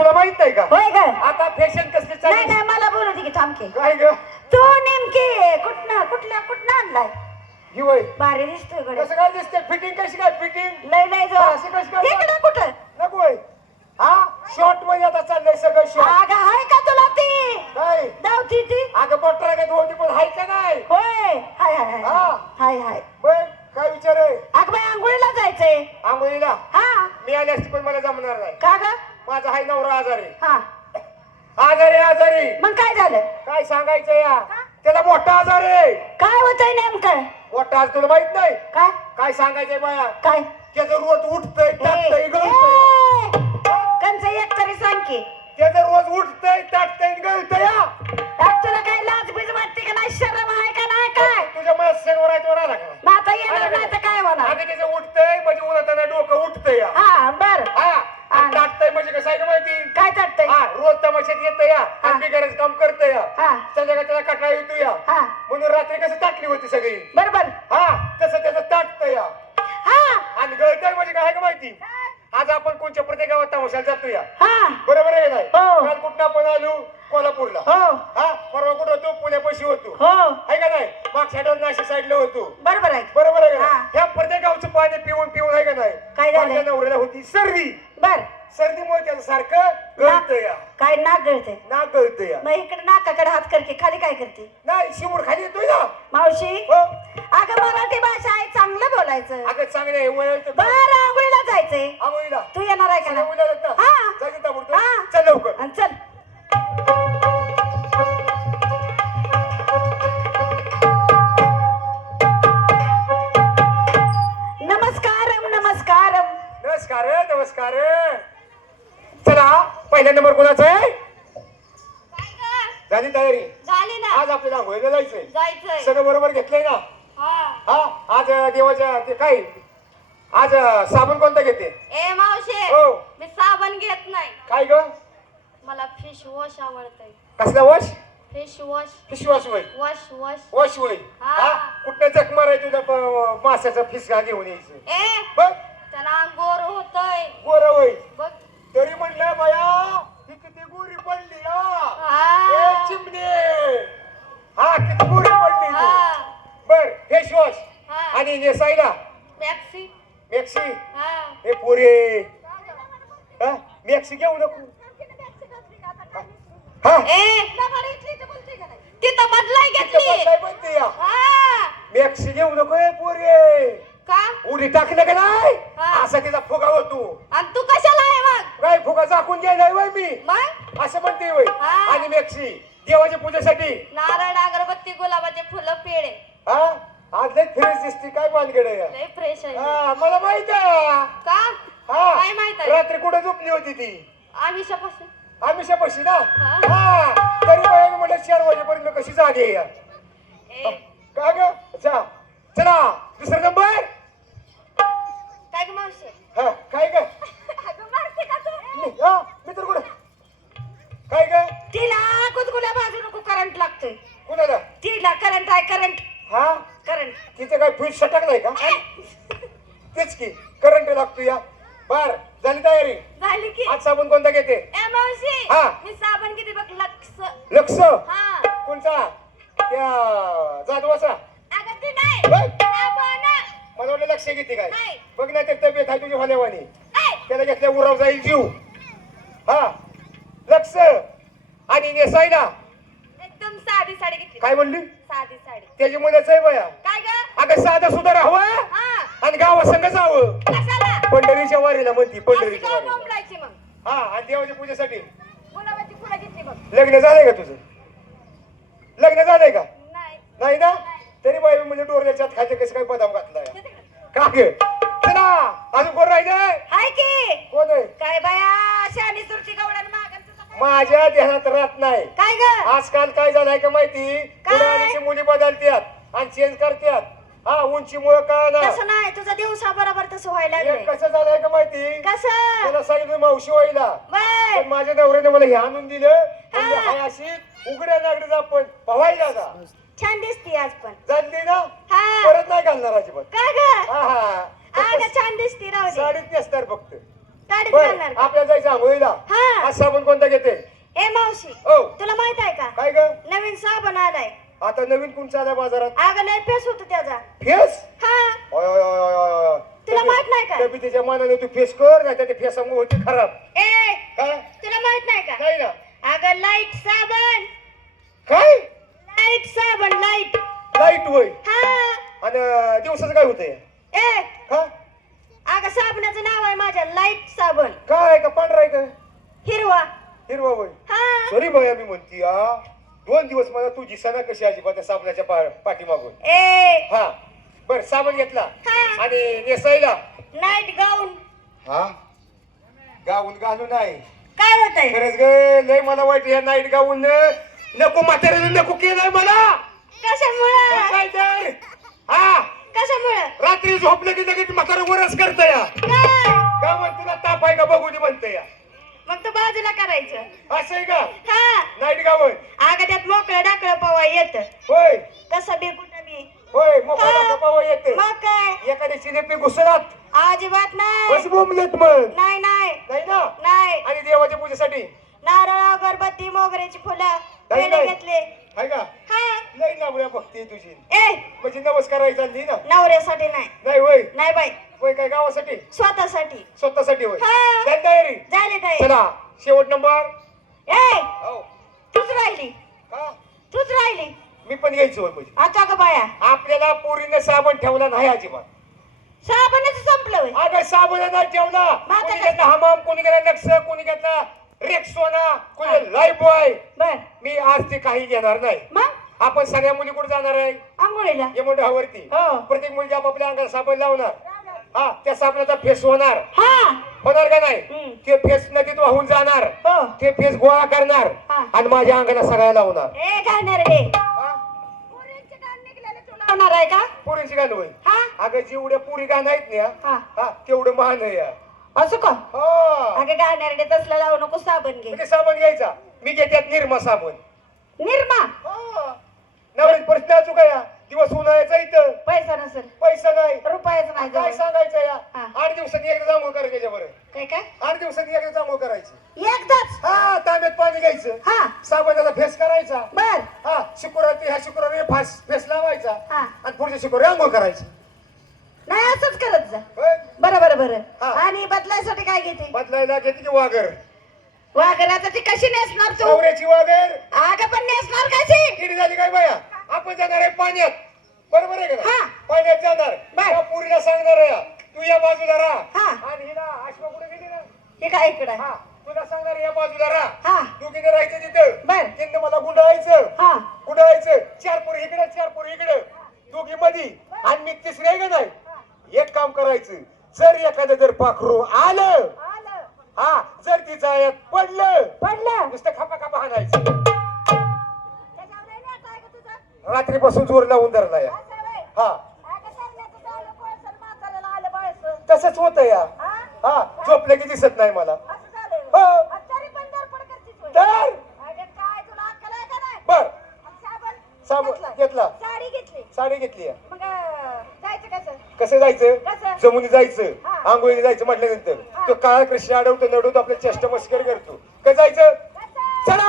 तुला माहित नाही का? होय ग. आता फॅशन कसली नाही चालली? नाही मला बोलू दे की थांबके. काय ग? तू नेमकी कुठनं आणलाय? ही वय भारी दिसतोय गड्या. कसं काय दिसते? फिटिंग कशी काय? फिटिंग लय लय जो अशी कशी काय? इकडं कुठं? नको वय. हा शॉर्ट मध्ये आता चाललंय सगळं शॉर्ट. अगं हाय का तुला ती काय धावती ती? अगं बटरा काय होती पण हाय का नाही? होय हाय हाय हाय हा. हाय हाय. बघ काय विचार आहे? अगं बाई आंघोळीला जायचंय. आंघोळीला हा मी आली असती पण मला जमणार नाही. का ग? माझा हाय नवरा आजारी. हा आजारी मग काय झालं? काय सांगायचं या त्याला मोठा आजार आहे. काय होतंय नेमकं? मोठा आज तुला माहित नाही काय काय सांगायचंय बाया? काय? त्याचं रोज उठतंय टाकतंय गळतंय. कंच एक तरी सांग की. त्याचं रोज उठतंय टाकतंय गळतंय. तुला काय लाज बीज वाटते का नाही? शरम आहे का नाही? काय तुझ्या मला सगळं राहतो राहिला का? मग आता येणार नाही तर काय होणार? अगं त्याचं उठतंय म्हणजे उन्हाताना डोकं उठतंय. हा बर हा आणि टाकतंय म्हणजे कसं आहे का माहिती? काय चालतंय? हा रोज तमाशात येतं या आणि बिगारच काम करतंय या. हा संध्याकाळी त्याला कटाळा येतो या हा म्हणून रात्री कसं टाकली होती सगळी. बरोबर. हा तसं त्याचं टाकतंय या हा आणि गळतंय म्हणजे काय का माहिती? आज आपण कोणत्या प्रत्येक गावात तमाशाला जातो या. हा बरोबर आहे नाही? हो. काल कुठं आपण आलो कोल्हापूरला. हो हा परवा कुठं होतो पुण्यापाशी होतो. हो आहे का नाही? मागच्या आठवड्यात नाशिक साईडला होतो. बरोबर आहे. बरोबर आहे का हा. नाही? ह्या प्रत्येक गावचं पाणी पिऊन पिऊन आहे का नाही? काय झालं? माझ्या नवऱ्याला होती सर्दी. बर सर्दीमुळे त्याचं सारखं गळतं या काय नाक गळते? नाक गळतं या. मग इकडे नाकाकडे हात करके खाली काय करते? नाही शिवूर खाली येतोय ना. मावशी हो अगं मराठी भाषा आहे चांगलं बोलायचं. अगं चांगलं आहे वळलं बर आंघोळीला जायचंय. आंघोळीला तू येणार आहे का सगळं नाही? उद्या जात ना. हा. जायचं ताबडतोब. हा. चल लवकर. आणि चल. नमस्कारम नमस्कारम. नमस्कार नमस्कार. चला पहिला नंबर कोणाचा आहे? झाली तयारी? झाली ना. आज आपल्याला आंघोळीला जायचंय. जायचंय. सगळं बरोबर घेतलंय ना? हा. हा आज देवाच्या ते काय आज साबण कोणता घेते? ए मावशे हो मी साबण घेत नाही. काय ग? मला फिश वॉश आवडतंय. कसला wash? Fish wash. Fish wash होय. Wash wash. वॉश होय. हा. हा कुठं जख माराय तुझ्या माशाचा फिसका घेऊन यायचं. ए बघ त्याला गोर होतय. गोर होय. बघ. तरी म्हणलं बाया ही किती गोरी पडली हा. हा. ए चिमणे हा किती गोरी पडली तू. हा. बर फेस वॉश हा. आणि नेसायला मॅक्सी. मॅक्सी. हा. हे पोरे हा मॅक्सी घेऊ नको. हा ए तिथं बदलाय घेतली. काय म्हणते या हा. मॅक्सी घेऊ नको हे पोरे. का? उडी टाकलं का नाही हा. असा तिचा फुगा होतो. आणि तू कशाला आहे मग? काय फुगा झाकून घ्यायला वय मी मग असं म्हणते वय. हा. आणि मॅक्सी देवाच्या पूजेसाठी नारळ अगरबत्ती गुलाबाचे फुलं पेढे हा आज लय फ्रेश दिसते. काय पानगड आहे लय फ्रेश आहे. हा मला माहित आहे. का? हा काय माहित आहे? रात्री कुठे झोपली होती ती? आमिषापासून. आमिषापाशी ना. हा. हा तरी बाया मी म्हटलं 4 वाजेपर्यंत कशी जागे या ए काय ग? चला दुसरा नंबर. काय ग मावशी? हा काय ग? अगं मारते का तू? हा मी तर कुठं काय ग? तिला गुदगुल्या बाजू नको. करंट लागतोय कुणाला? तिला. करंट आहे करंट. हा करंट. तिचं काय फ्यूज सटक नाही का? तेच की करंट लागतो या. बर झाली तयारी? झाली की. आज साबण कोणता घेते? ए मावशी हा. मी साबण किती बघ लक्ष. लक्ष. हा. कोणचा? त्या जाधवाचा. अगं ती नाही. बघ. साबण. मला वाटलं लक्ष घेते काय? नाही. बघ ना ते तब्येत आहे तुझी होल्यावानी. ए त्याला घेतल्या उराव जाईल जीव. हा लक्ष आणि नेसायला एकदम साधी साडी घेतली. काय म्हणली? साधी साडी. त्याची मध्येच आहे बया. काय ग? अगं साधं सुद्धा राहावं हा. आणि गावासंग जावं. कशाला? पंढरीच्या वारीला म्हणती. अशी पंढरीच्या गाव वारीला. बोंबलायची मग. हा आणि देवाच्या पूजेसाठी. गुलाबाची फुलं घेतली बघ. लग्न झालंय का तुझं? लग्न झालंय का? नाही. नाही ना. तरी बाई म्हणजे डोरल्याच्यात खायचं कसं काय बदाम घातलाय का ग? चला अजून कोण राहिलंय? हाय की. कोण आहे? काय बाया शानी सुरती गवळण मागन तुझं काय? माझ्या ध्यानात राहत नाही. काय ग? आजकाल काय झालंय का माहिती? काय? पुढे मुली बदलतात आणि चेंज करतात. हा उंचीमुळे का ना तसं नाही. तुझं दिवसा बरोबर तसं व्हायला लागलंय. कसं झालंय का माहिती? कसं? त्याला सांगितलं मावशी व्हायला. बर. पण माझ्या नवऱ्याने मला हे आणून दिलं. म्हणजे हा. हाय अशी उघड्या नागडीत आपण पवायला जा. छान दिसती आज पण. जाणली ना. हा. परत नाही घालणार अजिबात. काय ग? हा हा अगं छान दिसती. राहू दे. साडीत नेसणार फक्त. साडीच बर घालणार का? आपल्याला जायचं आंघोळीला. हा. आज साबण कोणता घेते? ए मावशी हो. तुला माहित आहे का काय ग? नवीन साबण आलाय. आता नवीन कोणचा आलाय बाजारात? अगं लय फेस होतो त्याचा. फेस? हा ओय ओय ओय ओय ओय. तुला माहित नाही का? तब्येतीच्या मानाने तू फेस कर, नाही तर ते फेसामुळे होती खराब. ए काय? तुला माहित नाही का? नाही ना. अगं लाईट साबण. काय? लाईट साबण लाईट. लाईट वय. हा आणि दिवसाचं काय होतंय? ए का अगं साबणाचं नाव आहे माझ्या लाईट साबण. काय का पांढरा आहे का? हिरवा. हिरवा वय. हा सॉरी बाया मी म्हणती 2 दिवस मला तू दिसाना कशी अजिबात त्या साबणाच्या पाठीमागून. ए हा बर साबण घेतला हा आणि नेसायला नाईट गाऊन. हा गाऊन घालू नाही. काय होतंय? खरंच ग लय मला वाईट या नाईट गाऊन नको म्हाताऱ्याने नको केलंय मला. कशामुळं? काय तर हा कशामुळं? रात्री झोपलं की लगेच म्हातारा वरच करत या. काय? का म्हण तुला ताप आहे का बघू दे म्हणते या. मग तू बाजूला करायचं. असं आहे का? हा नाईट गाऊन? अगं त्यात मोकळं डाकळं पवा येत. होय कसं बी कुठं बी. होय मग हा. पप्पा येते मग काय? एखाद्या चिनेपी घुसलात अजिबात नाही. बस बोंबलेत मग. नाही नाही नाही ना. नाही. आणि देवाच्या पूजेसाठी नारळ अगरबत्ती मोगऱ्याची फुलं नाही, पेढे नाही. घेतले. आहे का? हा लई नावऱ्या भक्ती तुझी. ए म्हणजे नमस्कार चालली ना. नवऱ्यासाठी नाही. नाही होय. नाही बाई होय काय गावासाठी स्वतःसाठी. स्वतःसाठी होय. हा. झाली तयारी? झाले काय? चला शेवट नंबर. ए हो तूच राहिली. का? तूच राहिली. मी पण घ्यायचो होय म्हणजे. आता का बाया आपल्याला पोरीने साबण ठेवला नाही अजिबात. साबणच संपलं होय. अगं साबण नाही ठेवला. आता कोणी काय? घेतला हमाम, कोणी घेतला नक्स, कोणी घेतला रेक्सोना, कोणी लाईफ बॉय. बर मी आज ते काही घेणार नाही. मग आपण सगळ्या मुली कुठे जाणार आहे? आंघोळीला. यमुनावरती. हो. प्रत्येक मुलगी आपापल्या अंगाला साबण लावणार. हा त्या साबणाचा फेस होणार. हा होणार का नाही? हम्म. ते फेस नदीत वाहून जाणार. हो. ते फेस गोळा करणार हा. आणि माझ्या अंगाला सगळ्या लावणार. ए घालणार रे. हा? पोरींचे कान निघलेले तू लावणार आहे का? पोरींची गाणं होय. हा अगं जेवढ्या पुरी गाणं आहेत ना हा हा तेवढं महान आहे या. असं का? हा अगं घालणार रे तसलं लावू नको साबण घे. म्हणजे साबण घ्यायचा. मी घेत्यात निरमा साबण. निर्मा. हा. नवऱ्याच प्रश्न असू का या? दिवस उन्हाळ्याचा इथं पैसा नसेल. पैसा नाही. रुपयाचं नाही काय जवळ. सांगायचं या? हा. 8 दिवसांनी एकदा जांभूळ करायचं त्याच्यावर. काय काय? 8 दिवसांनी एकदा जांभूळ करायची. एकदाच. हा तांब्यात पाणी घ्यायचं. हा साबणाला फेस करायचा. बर हा शुक्रवार ह्या शुक्रवारी फेस लावायचा हा आणि पुढच्या शुक्रवारी आंघोळ करायची. नाही असंच करत जा. होय? बरं बरं बरं. हा. आणि बदलायसाठी काय घेते? बदलायला घेते की वागर. वाघराचा ती कशी नेसणार तू? नवऱ्याची वागर. अगं पण नेसणार कशी? किती झाली काय बाया? आपण जाणार आहे पाण्यात. बरोबर आहे का? हा. पाण्यात जाणार. बर. त्या पोरीला सांगणार आहे तू या बाजूला राहा. हा. आणि हिला अश्व कुठे गेली ना? हे काय इकडं? हा तुला सांगणार या बाजूला राहा. हा दोघीने राहायचं तिथं. बर. तिथं मला गुंडाळायचं. हा गुंडाळायचं. 4 पोरी इकडे 4 पोरी इकडे दोघी मधी आणि मी तिसरी आहे का नाही. एक काम करायचं. जर एखादं जर पाखरू आलं आलं हा जर ती जाळ्यात पडलं पडलं. नुसतं खापा खापा हाणायचं. त्याच्यावर नाही नेत आहे का तुझं? रात्रीपासून जोर लावून धरला या. असं होय. हा अगं चालण्याचं झालं पळसर म्हाताऱ्याला आलं पळसर. तसंच होत या. हा? हा झोपलं की दिसत नाही मला. असं झालंय हो. होय. आणि तरी पण धडपड करतीस होय. तर अगं काय तुला अक्कल आहे का नाही? बर आणि साबण घेतलं. घेतला. साडी घेतली. साडी घेतली या. मग जायचं कसं? कसं जायचं? कसं? जमुनी जायचं. हा. आंघोळीला जायचं म्हटल्यानंतर हा. तो काळा कृष्ण अडवतो नडवतो आपल्या चेष्टा मस्कर करतो. कसं जायचं? कसं? चला